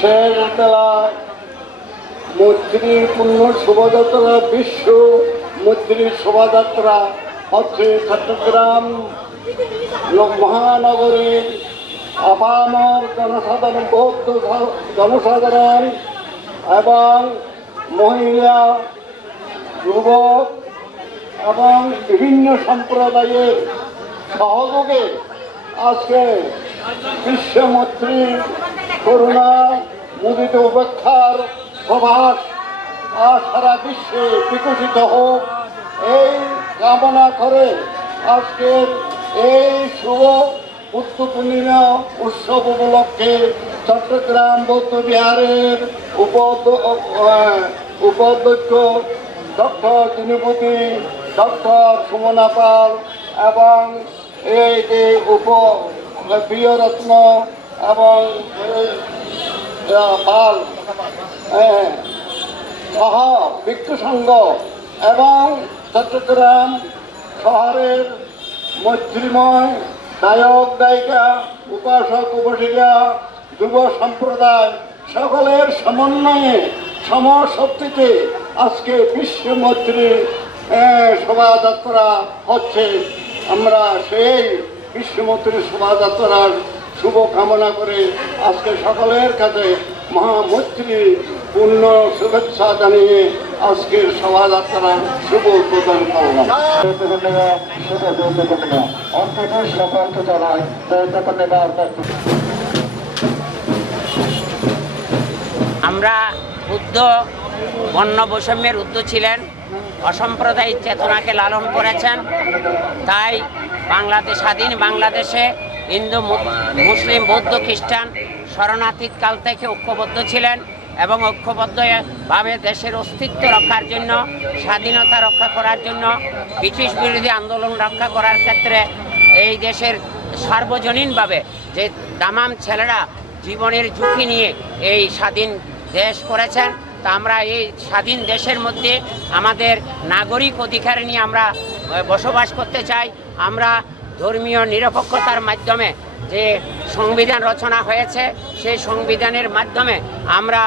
শেরতলায় মৈত্রীর পূর্ণ শোভাযাত্রা বিশ্ব মৈত্রীর শোভাযাত্রা হচ্ছে চট্টগ্রাম মহানগরীর আপামর জনসাধারণ বৌদ্ধ জনসাধারণ এবং মহিলা, যুবক এবং বিভিন্ন সম্প্রদায়ের সহযোগে আজকে বিশ্বমৈত্রী করুণা মুদিত উপেক্ষার প্রভাস আর সারা বিশ্বে বিকশিত হোক, এই কামনা করে আজকের এই শুভ বুদ্ধ পূর্ণিমা উৎসব উপলক্ষে চট্টগ্রাম বৌদ্ধ বিহারের উপাধ্যক্ষ ডক্টর দিনীপতি ডক্টর সুমনা পাল এবং এই যে উপ প্রিয়রত্ন এবং পাল সহ ভিক্ষু সংঘ এবং চট্টগ্রাম শহরের মৈত্রীময় নায়ক গায়িকা উপাসক, উপাসিকা, যুব সম্প্রদায় সকলের সমন্বয়ে, সমশক্তিতে আজকে বিশ্ব মৈত্রী শোভাযাত্রা হচ্ছে। আমরা সেই বিশ্বমৈত্রী শোভাযাত্রার শুভ কামনা করে আজকে সকলের কাছে মহামৈত্রী পূর্ণ শুভেচ্ছা জানিয়ে আজকের শোভাযাত্রা শুভ উদ্বোধন করলাম। আমরা বুদ্ধ বন্য বৈষম্যের উদ্ধ ছিলেন, অসাম্প্রদায়িক চেতনাকে লালন করেছেন। তাই বাংলাদেশ, স্বাধীন বাংলাদেশে হিন্দু মুসলিম, বৌদ্ধ, খ্রিস্টান শরণার্থীর কাল থেকে ঐক্যবদ্ধ ছিলেন এবং ঐক্যবদ্ধভাবে দেশের অস্তিত্ব রক্ষার জন্য, স্বাধীনতা রক্ষা করার জন্য, ব্রিটিশ বিরোধী আন্দোলন রক্ষা করার ক্ষেত্রে এই দেশের সার্বজনীনভাবে যে তামাম ছেলেরা জীবনের ঝুঁকি নিয়ে এই স্বাধীন দেশ করেছেন তা আমরা এই স্বাধীন দেশের মধ্যে আমাদের নাগরিক অধিকার নিয়ে আমরা বসবাস করতে চাই। আমরা ধর্মীয় নিরপেক্ষতার মাধ্যমে যে সংবিধান রচনা হয়েছে সেই সংবিধানের মাধ্যমে আমরা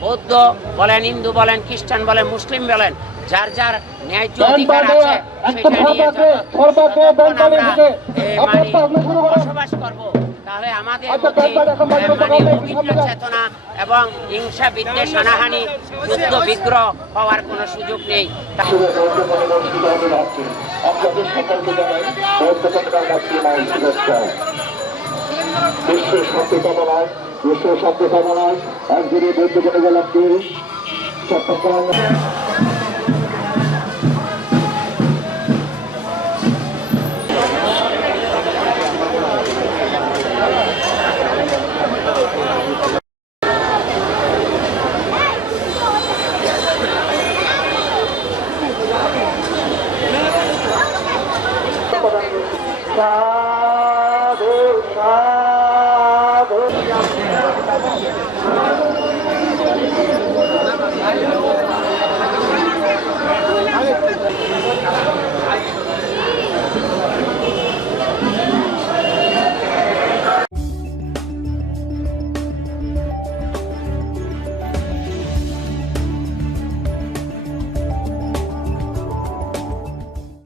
বৌদ্ধ বলেন হিন্দু বলেন খ্রিস্টান বলেন মুসলিম বলেন যার যার ন্যায্য অধিকার আছে সেটা নিয়ে আমরা, বসবাস করব। তাহলে আমাদের মধ্যে মানে অভিন্ন চেতনা এবং হিংসা বিদ্বেষ হানাহানি যুদ্ধ বিগ্রহ হওয়ার কোনো সুযোগ নেই। তা- আপনাদের সকলকে জানাই কামনায় বিশ্বের শান্তি কামনায় একদিনে বৌদ্ধ গণগোলাপকে চট্টগ্রাম